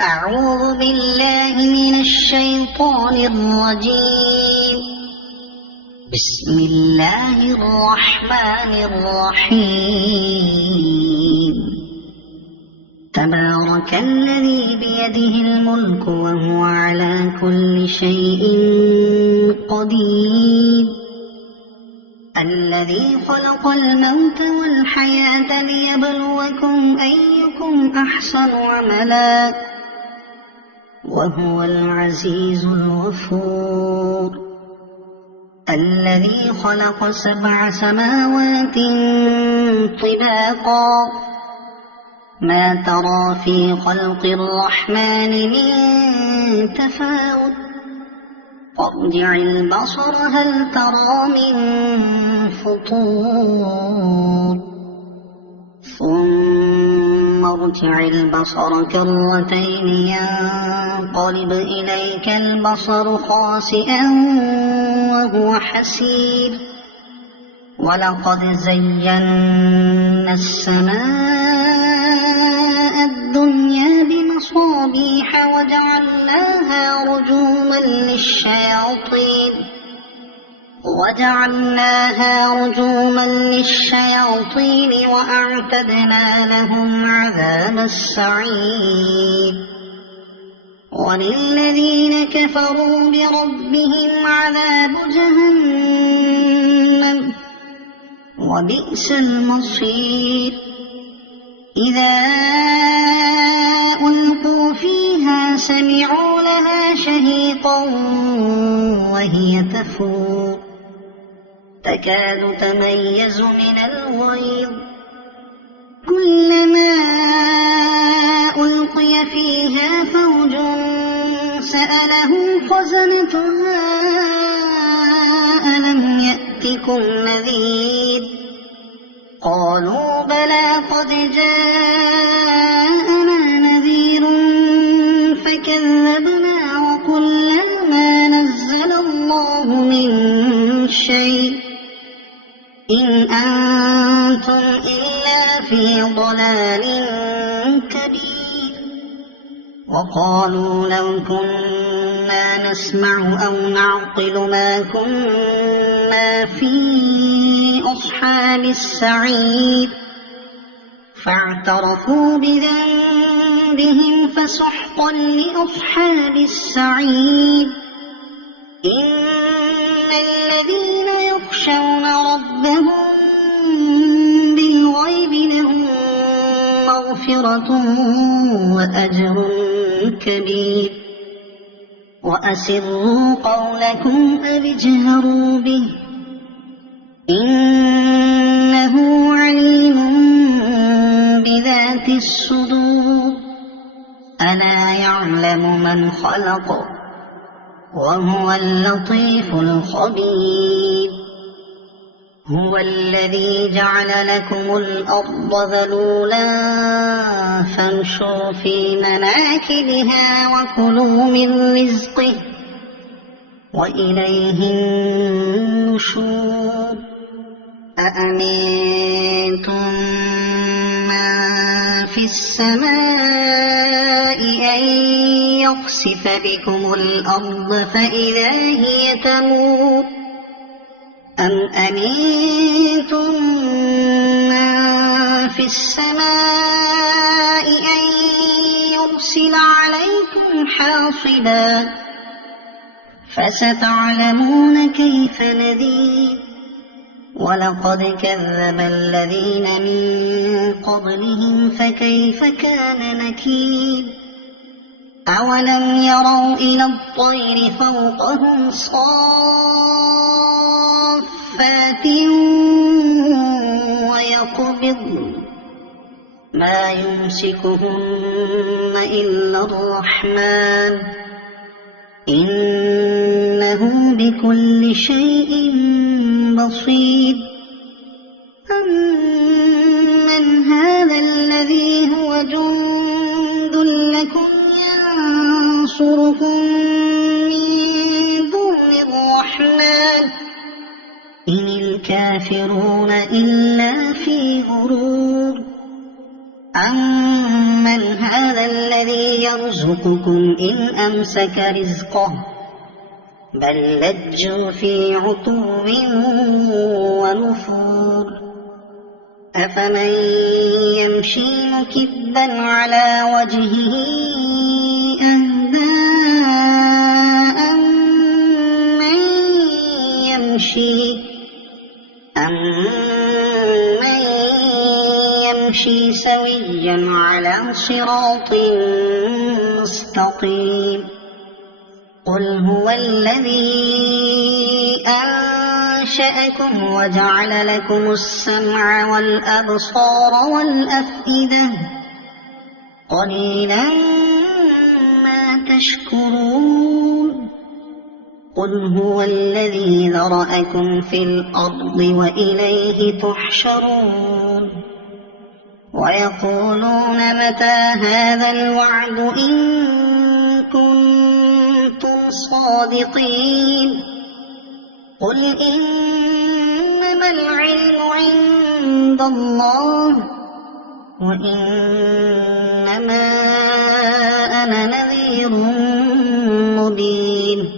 أعوذ بالله من الشيطان الرجيم. بسم الله الرحمن الرحيم. تبارك الذي بيده الملك وهو على كل شيء قدير. الذي خلق الموت والحياة ليبلوكم أيكم أحسن عملا وهو العزيز الغفور. الذي خلق 7 سماوات طباقا ما ترى في خلق الرحمن من تفاوت فارجع البصر هل ترى من فطور ثم ارجع البصر كرتين ينقلب إليك البصر خاسئا وهو حسير. ولقد زينا السماء الدنيا بمصابيح وجعلناها رجوما للشياطين وأعتدنا لهم عذاب السعير. وللذين كفروا بربهم عذاب جهنم وبئس المصير. إذا ألقوا فيها سمعوا لها شهيقا وهي تفور تكاد تميز من الغيظ كلما ألقي فيها فوج سألهم خزنتها ألم يأتكم نذير قالوا بلى قد جاءنا نذير فكذبنا وقلنا ما نزل الله من شيء إن أنتم إلا في ضلال كبير. وقالوا لو كنا نسمع أو نعقل ما كنا في أصحاب السعير فاعترفوا بذنبهم فسحقا لأصحاب السعير. إن الذين يخشون ربهم بالغيب لهم مغفرة وأجر كبير. وأسروا قولكم أو اجهروا به إنه عليم بذات الصدور. ألا يعلم من خلق وهو اللطيف الخبير. هو الذي جعل لكم الأرض ذلولا فامشوا في مناكبها وكلوا من رزقه وإليه النشور. أأمنتم من في السماء أن يخسف بكم الأرض فإذا هي تمور أم أمنتم من في السماء أن يرسل عليكم حاصبا فستعلمون كيف نذير. ولقد كذب الذين من قبلهم فكيف كان نكير. أولم يروا إلى الطير فوقهم صافات ويقبضن ما يمسكهن إلا الرحمن إنه بكل شيء بصير. أمن هذا الذي هو جند لكم ينصركم من دون الرحمن إن الكافرون إلا في غرور. أمن هذا الذي يرزقكم إن أمسك رزقه بل لجوا في عتو ونفور أفمن يمشي مكبا على وجهه أهدى أمن يمشي سويا على صراط مستقيم قل هو الذي أنشأكم وجعل لكم السمع والأبصار والأفئدة قليلا ما تشكرون قل هو الذي ذرأكم في الأرض وإليه تحشرون ويقولون متى هذا الوعد إن كنتم صادقين قل إنما العلم عند الله وإنما أنا نذير مبين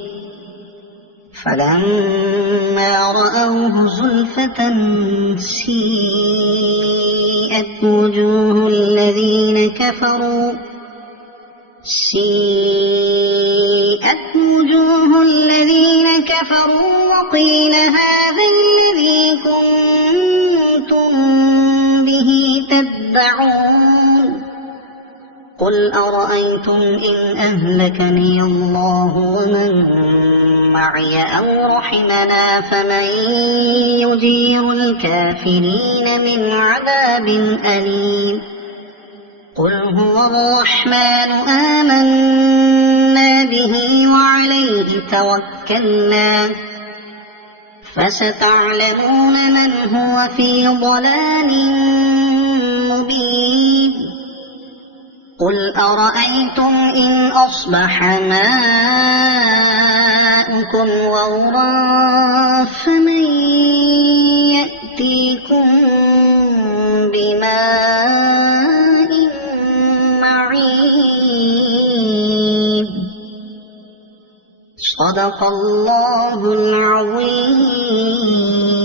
فلما رأوه زلفة سيئت وجوه الذين كفروا وقيل هذا الذي كنتم به تدعون قل أرأيتم إن أهلكني الله ومن معي أو رحمنا فمن يجير الكافرين من عذاب أليم قل هو الرحمن آمنا به وعليه توكلنا فستعلمون من هو في ضلال مبين قل أرأيتم إن أصبح ماؤكم غورا فمن يأتيكم بماء معين صدق الله العظيم.